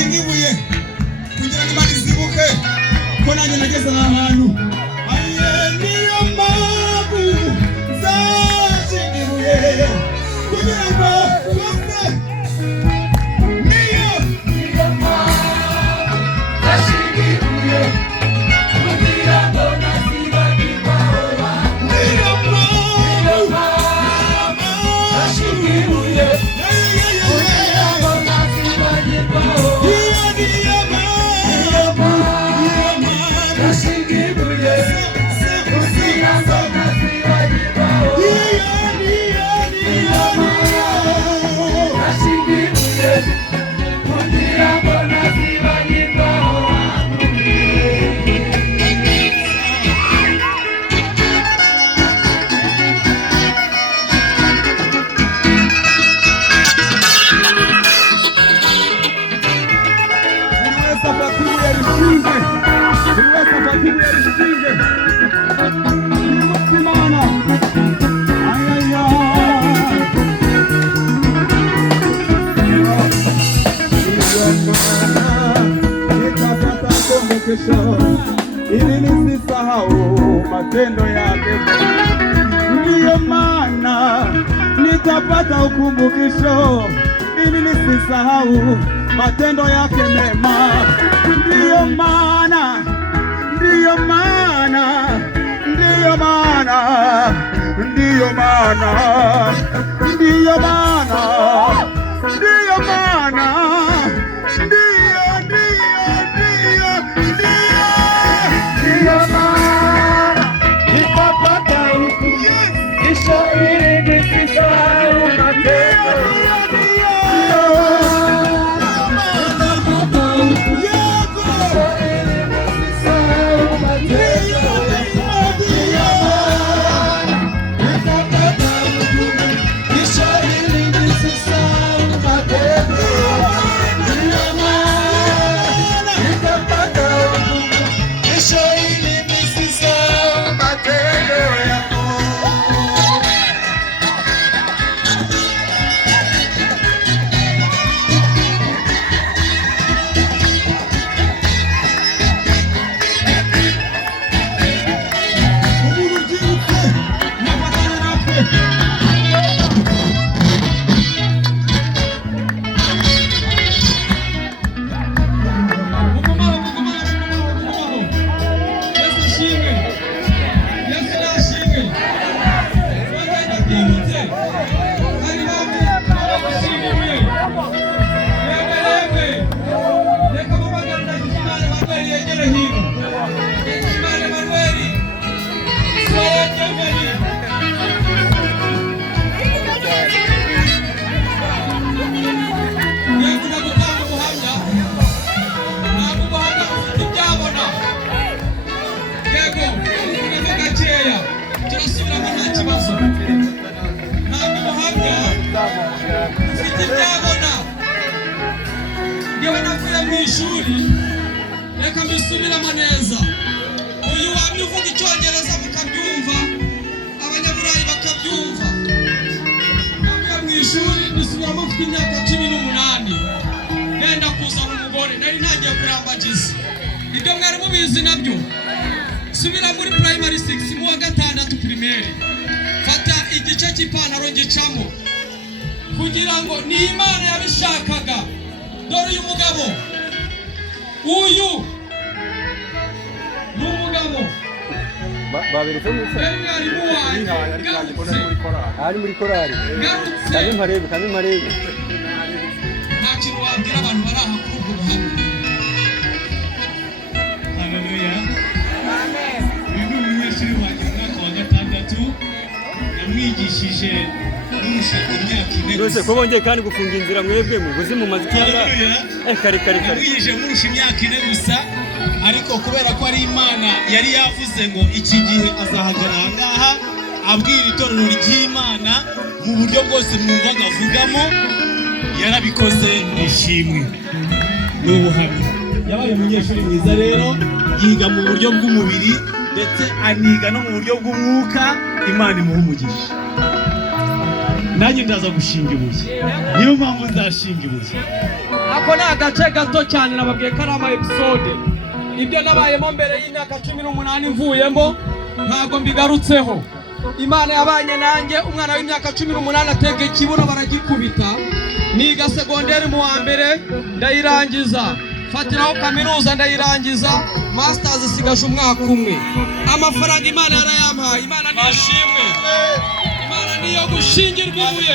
nashingibuye kugira ngo Imana izibuke ko nanjye nageze ahantu niyo mpamvu zashingibuye kugira ngo bose niyo mpamvu zashingibuye kugira ngo nazibagirwa niyo mpamvu zashingibuye ili nisisahau matendo yake, ndiyo maana nitapata ukumbukisho, ili nisisahau matendo yake mema, ndiyo maana ndiyo maana ndiyo maana ndiyo maana ndiyo maana ndiyo maana ishuri reka mbisubiramo neza. Uyu wamye uvuga icyongereza mukabyumva, abanyaburayi bakabyumva. Navuye mu ishuri nisubiramo mfite imyaka 18 nenda kuzana umugore, nari ntagiye kurambagiza. Ibyo mwari mubizi nabyo. Subira muri primary 6 mu wa gatandatu primaire, fata igice cy'ipantaro ngicamo kugira ngo ni Imana yabishakaga. Dore uyu mugabo, uyu n'umugabo babiri ko nisa ari muri korari kandi marebe nta kintu wabwira abantu bari aha kuri ubwo buhamya. Haleluya, amen. Uyu ni umunyeshuri wanjye mwaka wa gatandatu, yamwigishije n'umushaka imyaka 4 rwose ko bongeye kandi gufunga inzira mwebwe mu buzimu mazi cyangwa kare yamwigishije murusha imyaka 4 gusa, ariko kubera ko ari Imana yari yavuze ngo iki gihe azahagarara ngaha abwira itorero ry'Imana mu buryo bwose mwumvaga avugamo, yarabikoze nishimwe n'ubuhamya. Yabaye umunyeshuri mwiza rero, yiga mu buryo bw'umubiri ndetse aniga no mu buryo bw'umwuka. Imana imuha umugisha. Nanjye ndaza gushinga ibuye, niyo mpamvu nzashinga ibuye. ako ni agace gato cyane nababwiye ko ari ama episode. Ibyo nabayemo mbere y'imyaka 18 mvuyemo ntago mbigarutseho. Imana yabanye nanjye, umwana w'imyaka 18 atega ikibuno baragikubita, niga segonderi mu wa mbere ndayirangiza, fatiraho kaminuza ndayirangiza, masters sigaje umwaka umwe. Amafaranga Imana yarayampaye, Imana nishimwe, Imana niyo gushingirwa ibuye.